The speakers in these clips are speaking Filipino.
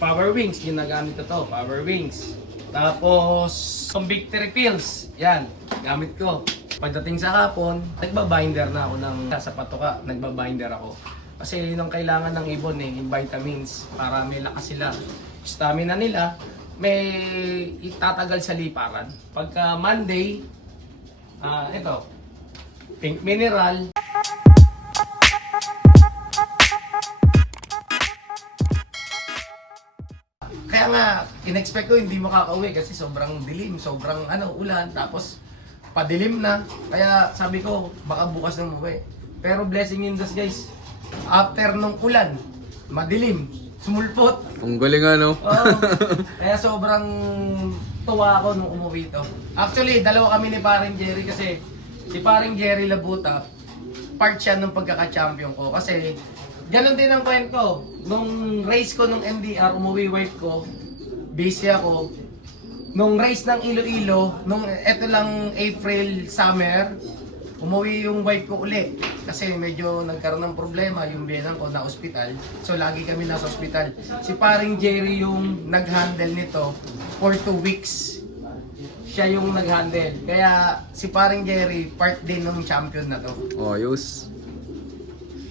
Power Wings, ginagamit ko to, Power Wings. Tapos, yung Victory Pills, yan, gamit ko. Pagdating sa hapon, nagbabinder na ako sa patoka, nagbabinder ako. Kasi yun ang kailangan ng ibon yung vitamins, para may lakas sila. Stamina nila, may itatagal sa liparan. Pagka Monday, ito, Pink Mineral. Kaya nga, in-expect ko hindi makakauwi kasi sobrang dilim, sobrang ulan, tapos padilim na. Kaya sabi ko, baka bukas na umuwi. Pero blessing in this guys, after nung ulan, madilim, sumulpot. Ang galing ano? Kaya sobrang tuwa ako nung umuwi to. Actually, dalawa kami ni Paring Jerry kasi si Paring Jerry Labuta, part siya ng pagkaka-champion ko. Kasi ganon din ang kwento. Nung race ko nung MDR, umuwi wife ko, busy ako. Nung race ng Iloilo, nung eto lang April summer, umuwi yung wife ko uli. Kasi medyo nagkaroon ng problema yung biyenan ko na ospital. So lagi kami nasa ospital. Si Paring Jerry yung nag-handle nito for 2 weeks. Siya yung nag-handle. Kaya si Paring Jerry, part din ng champion na to. Ayos.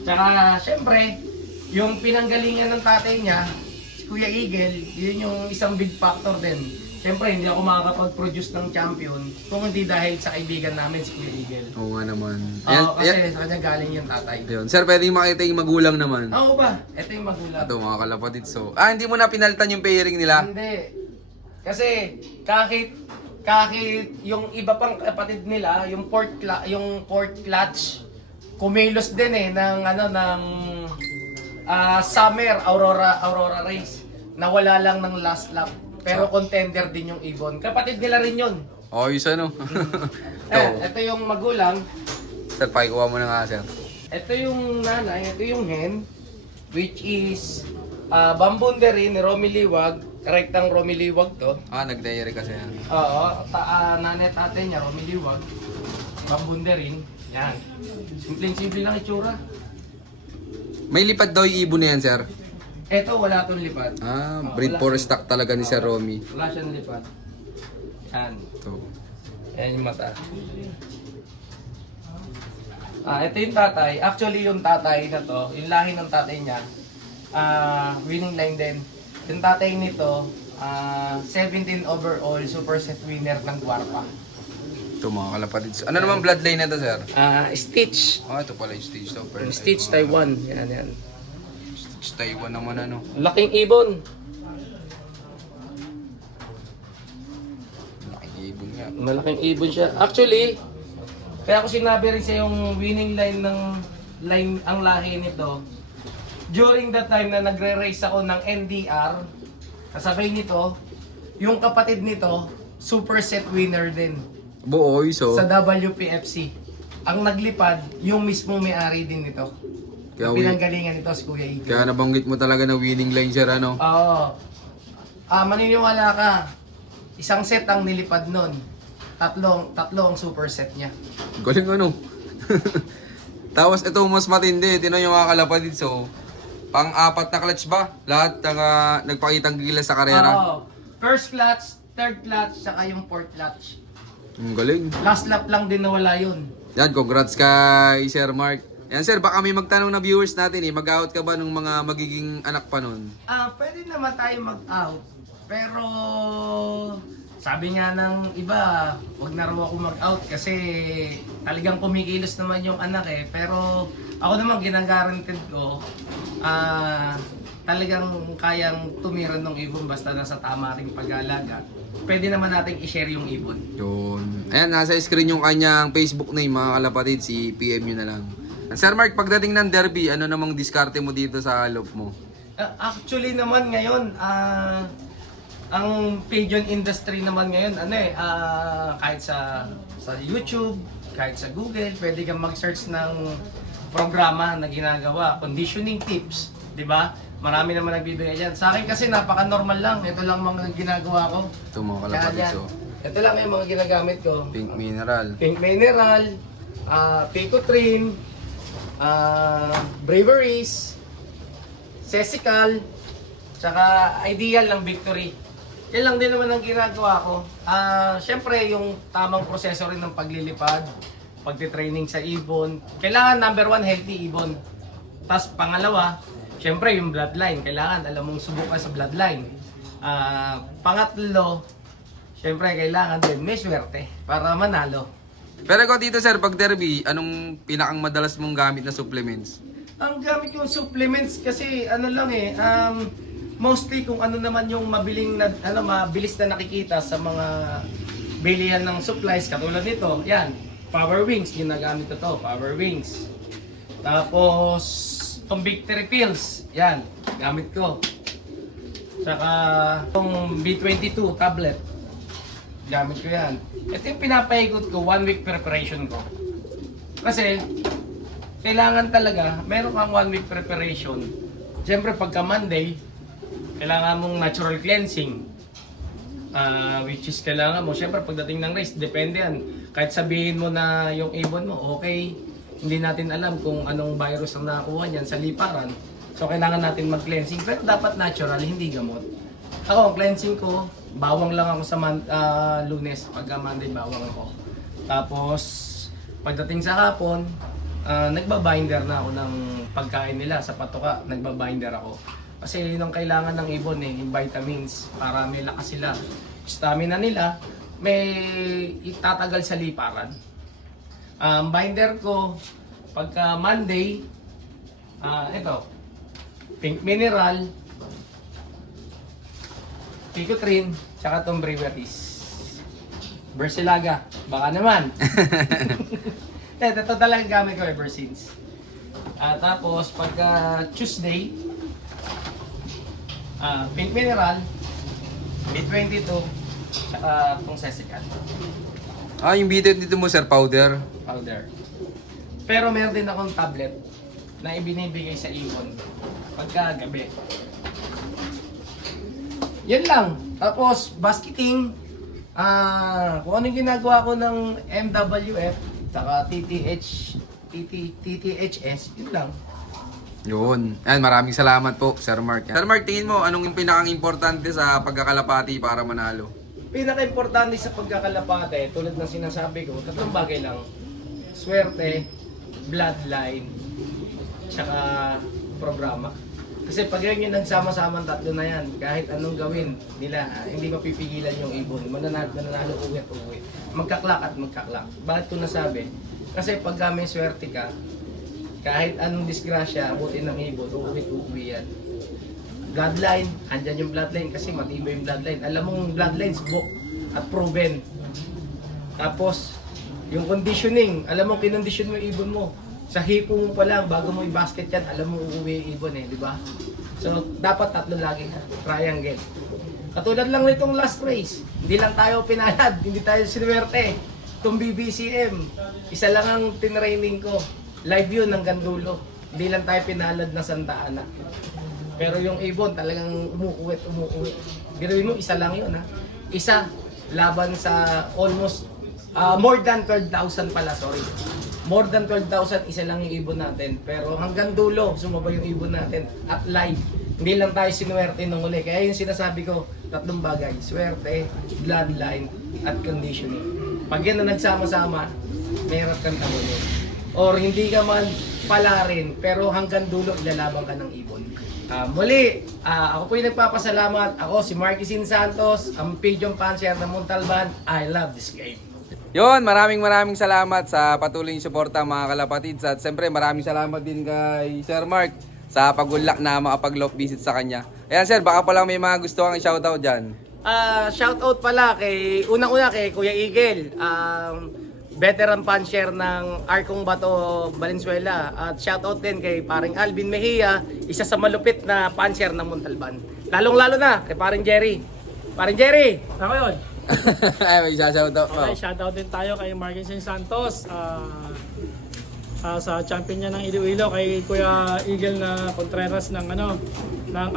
Tsaka, syempre, yung pinanggalingan ng tatay niya, si Kuya Eagle, yun yung isang big factor din. Syempre, hindi ako makakapag-produce ng champion kung hindi dahil sa kaibigan namin, si Kuya Eagle. Oo nga naman. Oo, kasi sa kanya galing yung tatay. Ayun. Sir, pwedeng makita yung magulang naman. Oo ba? Ito yung magulang. Ito mga kalapatid. So, hindi mo na pinalitan yung pairing nila? Hindi. Kasi, kahit yung iba pang kapatid nila, yung port clutch, kumilos din ng summer Aurora race. Nawala lang ng last lap. Pero contender din yung ibon. Kapatid nila rin yun. Ayos ano? Ito yung magulang. Sir, pakikuha mo na nga sir. Ito yung nanay, ito yung hen. Which is Bambunderin ni Romy Liwag. Rektang Romy Liwag to. Nag-diary kasi yan. Oo, nanay tatay niya, Romy Liwag. Bambunderin. Yan. Simpleng-simple lang itsura. May lipad daw yung ibon na yan, sir? Ito, wala itong lipad. Breed wala. for stock talaga ni Sir Romy. Wala siyang lipad. Yan. Ito. Yan yung mata. Ito yung tatay. Actually, yung tatay na to, yung lahi ng tatay niya, winning line din. Yung tatay nito, 17 overall, super set winner ng Guarpa. Ito mga kalapatid. Ano naman bloodline na ito, sir? Stitch. Ito pala yung Stitch to. Stitch Taiwan. Yan. Stitch Taiwan naman ano. Laking ibon. Laking ibon nga. Malaking ibon siya. Actually, kaya ko sinabi rin sa yung winning line ang lahi nito. During that time na nagre-race ako ng NDR, kasabay nito, yung kapatid nito, super set winner din. Buo, so. Sa WPFC. Ang naglipad, yung mismong may-ari din nito. Kaya Pinanggalingan nito si Kuya Eagle. Kaya nabanggit mo talaga na winning line, sir, ano? Oo. Maniniwala ka, isang set ang nilipad nun. Tatlo ang super set niya. Galing ano. Tapos ito mas matindi. Tinan yung mga kalapatid. So, pang-apat na clutch ba? Lahat ng nagpakitang gilas sa karera. Oo. First clutch, third clutch, saka yung fourth clutch. Ang galing. Last lap lang din nawala yun. Yan, congrats kay Sir Mark. Yan sir, baka may magtanong na viewers natin mag-out ka ba ng mga magiging anak pa nun? Pwede naman tayo mag-out. Pero sabi nga ng iba, wag na raw ako mag-out kasi talagang kumikilos naman yung anak Pero ako naman ginagaranted ko, talagang kayang tumiran ng ibon basta nasa tama ring pag-alaga. Pwede naman nating i-share yung ibon. Yun. Ayan, nasa screen yung kanyang Facebook name mga kalapatid. Si PM nyo na lang. Sir Mark, pagdating ng derby, ano namang diskarte mo dito sa loob mo? Actually naman ngayon, ang pigeon industry naman ngayon, kahit sa YouTube, kahit sa Google, pwede kang mag-search ng programa na ginagawa, conditioning tips, di ba? Marami naman nagbibigay dyan. Sa akin kasi napaka-normal lang. Ito lang mga ginagawa ko. Ito mga kalapatid. So, ito lang yung mga ginagamit ko. Pink Mineral. Pink Mineral, Picotrin, Braveries, Sesical, Tsaka ideal ng victory. Yan lang din naman ang ginagawa ko. Siyempre, yung tamang proseso rin ng paglilipad, pagtitraining sa ibon. Kailangan number 1, healthy ibon. Tapos pangalawa, siyempre yung bloodline. Kailangan alam mong subukan sa bloodline. Pangatlo, siyempre kailangan din may swerte para manalo. Pero ikaw dito sir, pag derby, anong pinakang madalas mong gamit na supplements? Ang gamit yung supplements kasi ano lang mostly kung ano naman yung mabiling na, mabilis na nakikita sa mga bilihan ng supplies katulad nito. Yan, Power Wings, ginagamit ko to, Power Wings. Tapos, itong Victory Pills, yan, gamit ko. Saka, itong B22 tablet, gamit ko yan. Ito yung pinapaikot ko, 1 week preparation ko. Kasi, kailangan talaga, meron kang 1 week preparation. Siyempre, pagka Monday, kailangan mong natural cleansing. Which is kailangan mo, siyempre pagdating ng race, depende yan. Kahit sabihin mo na yung ibon mo, okay, hindi natin alam kung anong virus ang nakakuha niyan sa liparan. So kailangan natin mag-cleansing, pero dapat natural, hindi gamot. Ako, cleansing ko, bawang lang ako sa Lunes, pagka Monday bawang ako. Tapos, pagdating sa hapon, nagbabinder na ako ng pagkain nila sa patuka, nagbabinder ako. Kasi yun ang kailangan ng ibon yung vitamins para may lakas sila. Stamina nila, may itatagal sa liparan. Binder ko, pagka Monday, ito, Pink Mineral, Picotrin, tsaka itong Breweries. Bersilaga, baka naman. Ito talagang gamit ko ever since. Tapos, pagka Tuesday, Pink Mineral, B22, tsaka itong Sesican. Yung bitin dito mo sir, powder. Powder. Pero meron din akong tablet na ibinibigay sa ibon pagka gabi. Yan lang. Tapos, basketing, kung anong ginagawa ko ng MWF, tsaka TTHS, yun lang. Yun. Ayan, maraming salamat po, Sir Mark. Sir Mark, tingin mo, anong yung pinakang importante sa pagkakalapati para manalo? Pinaka-importante sa pagkakalapate, tulad ng sinasabi ko, tatlong bagay lang. Swerte, bloodline, tsaka programa. Kasi pag yun yung nagsama-sama tatlo na yan, kahit anong gawin nila, hindi mapipigilan yung ibon. Mananalo uwi. Magkaklak at magkaklak. Bakit ko nasabi? Kasi pag may swerte ka, kahit anong disgrasya, abutin ng ibon, uuwi yan. Bloodline, andyan yung bloodline kasi matibay yung bloodline. Alam mong bloodline, book at proven. Tapos, yung conditioning, alam mo, kinondisyon mo yung ibon mo. Sa hipo mo pa lang, bago mo i-basket yan, alam mo uuwi yung ibon di ba? So, dapat tatlo lagi, triangle. Katulad lang nitong last race, hindi lang tayo pinalad, hindi tayo sinuwerte. Itong BBCM, isa lang ang tinraining ko. Live yun hanggang dulo. Hindi lang tayo pinalad na Santa Ana. Pero yung ibon talagang umuuwi. Biruin mo, isa lang yun Isa, laban sa almost, more than 12,000 pala, sorry. More than 12,000, isa lang yung ibon natin. Pero hanggang dulo, sumabay yung ibon natin. At live. Hindi lang tayo sinuwerte nung uli. Kaya yung sinasabi ko, tatlong bagay. Swerte, bloodline, at conditioning. Pag yan na nagsama-sama, meron kang tamunin. Or hindi ka man pala rin, pero hanggang dulo ilalaban ka ng ibon. Muli, ako po yung nagpapasalamat. Ako si Marquezine Santos, ang Pigeon Panzer ng Montalban. I love this game. Yun, maraming salamat sa patuloy yung suporta mga kalapatids. At siyempre maraming salamat din kay Sir Mark sa pag-unlock na makapag-loft visit sa kanya. Ayan sir, baka pa lang may mga gusto kang i-shoutout dyan. Shoutout pala kay, unang-una kay Kuya Eagle. Veteran puncher ng Arkong Bato, Valenzuela. At shoutout din kay paring Alvin Mejia, isa sa malupit na puncher ng Montalban. Lalong-lalo na kay paring Jerry. Paring Jerry! Ako yun. Ay, may shoutout pa. Okay, shoutout din tayo kay Marquezine Santos. Sa champion niya ng Iloilo, kay Kuya Eagle na Contreras ng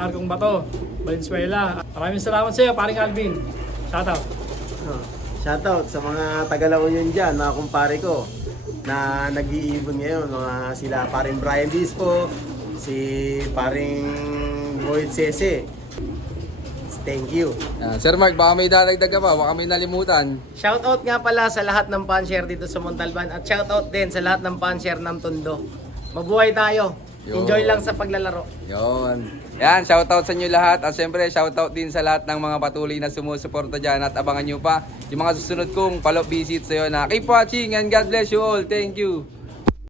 Arkong Bato, Valenzuela. Maraming salamat sa iyo, paring Alvin. Shoutout. Shoutout sa mga Taga-La-Union dyan, mga kumpare ko na nag-iibon ngayon, mga sila paring Brian Dispo, si paring Boyd Sese, Thank you. Sir Mark, baka may dadagdag ka pa, baka may nalimutan. Shoutout nga pala sa lahat ng fan-share dito sa Montalban at shoutout din sa lahat ng fan-share ng Tondo. Mabuhay tayo. Yo. Enjoy lang sa paglalaro. Yun. Yan, shoutout sa inyo lahat. At syempre, shoutout din sa lahat ng mga patuloy na sumusuporta dyan. At abangan nyo pa yung mga susunod kong follow-up visit sa'yo na keep watching and God bless you all. Thank you.